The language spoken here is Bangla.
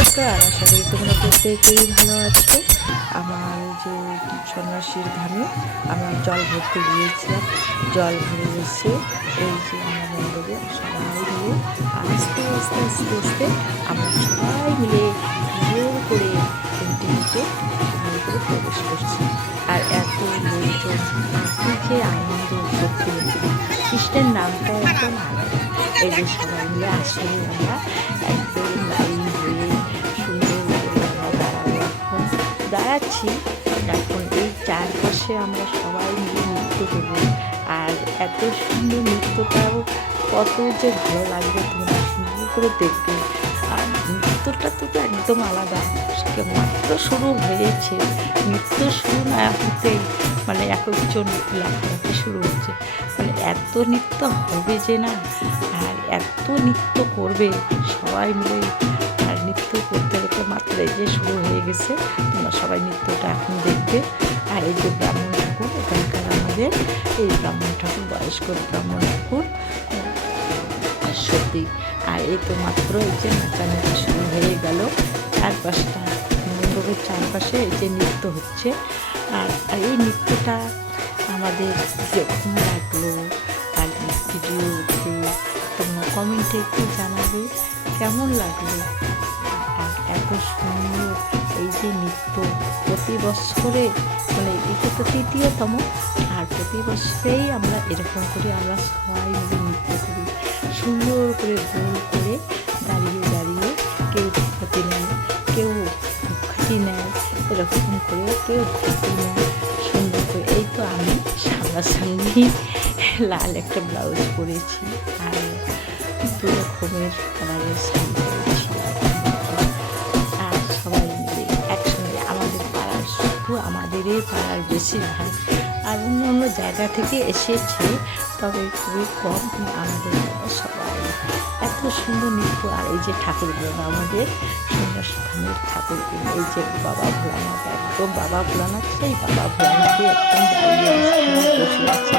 নমস্কার, আশা করি তোমরা প্রত্যেকেই ভালো আছো। আমার যে সন্ন্যাসীর ধামে আমরা জল ভরতে গিয়েছিলাম, জল ভরে এসে এই যে আমরা মণ্ডপে সবাই মিলে আস্তে আস্তে আস্তে আস্তে আমরা সবাই মিলে জোর করে হেঁটে হেঁটে জোর করে প্রবেশ করছি। আর এত লোকজন, আপনি যে আনন্দ সত্যি কৃষ্ণের নামটা একদম আলাদা। এই যে সবাই মিলে আসলে আমরা একদম লাইন হয়ে সুন্দর করে আমরা এখন দাঁড়াচ্ছি। এখন এই চারপাশে আমরা সবাই মিলে নৃত্য করবো। আর এত সুন্দর নৃত্যটাও কত যে ভালো লাগবে, তোমরা সুন্দর করে দেখবে। আর নৃত্যটা তো একদম আলাদা, মাত্র শুরু হয়েছে। নৃত্য শুরু না হতেই মানে একজন লাফালাফি শুরু হচ্ছে, মানে এত নৃত্য হবে যে না, আর এত নৃত্য করবে সবাই মিলে। আর নৃত্য করতে করতে মাত্র এই যে শুরু হয়ে গেছে, তোমরা সবাই নৃত্যটা এখন দেখবে। আর এই যে ব্রাহ্মণ ঠাকুর, এখানকার আমাদের এই ব্রাহ্মণ ঠাকুর, বয়স্ক ব্রাহ্মণ ঠাকুর সত্যি। আর এই তো মাত্র এই যে নাচানাচি শুরু হয়ে গেল, চারপাশটা মণ্ডপের চারপাশে এই যে নৃত্য হচ্ছে। আর এই নৃত্যটা আমাদের যখন লাগলো, আর ভিডিওতে তোমরা কমেন্টে একটু জানাবে কেমন লাগলো। আর এত সুন্দর এই যে নৃত্য প্রতি বছরে, মানে এটা তো তৃতীয়তম, আর প্রতি বছরেই আমরা এরকম করে আমরা সবাই মিলে নৃত্য করি, সুন্দর করে গোল করে দাঁড়িয়ে দাঁড়িয়ে, কেউ ধুতি নেয়, কেউ ধূপকাঠি নেয়, এরকম করে কেউ ধুতি নেয় সুন্দর করে। এই তো আমি সামনাসামনি লাল একটা ব্লাউজ পরেছি, আর দু রকমের কালারের শাড়ি পরেছি। আর সবাই মিলে একসঙ্গে আমাদের পাড়ার, শুধু আমাদেরই পাড়ার বেশিরভাগ, আর অন্য অন্য জায়গা থেকে এসেছে তবে খুবই কম, আমাদের সবাই এত সুন্দর নৃত্য। আর এই যে ঠাকুরগুলো আমাদের সন্ন্যাসী ধামের ঠাকুরগুলো, এই যে বাবা ভোলানাথ, একদম বাবা ভোলানাথ, সেই বাবা ভোলানাথই একদম দাঁড়িয়ে বসে আছে।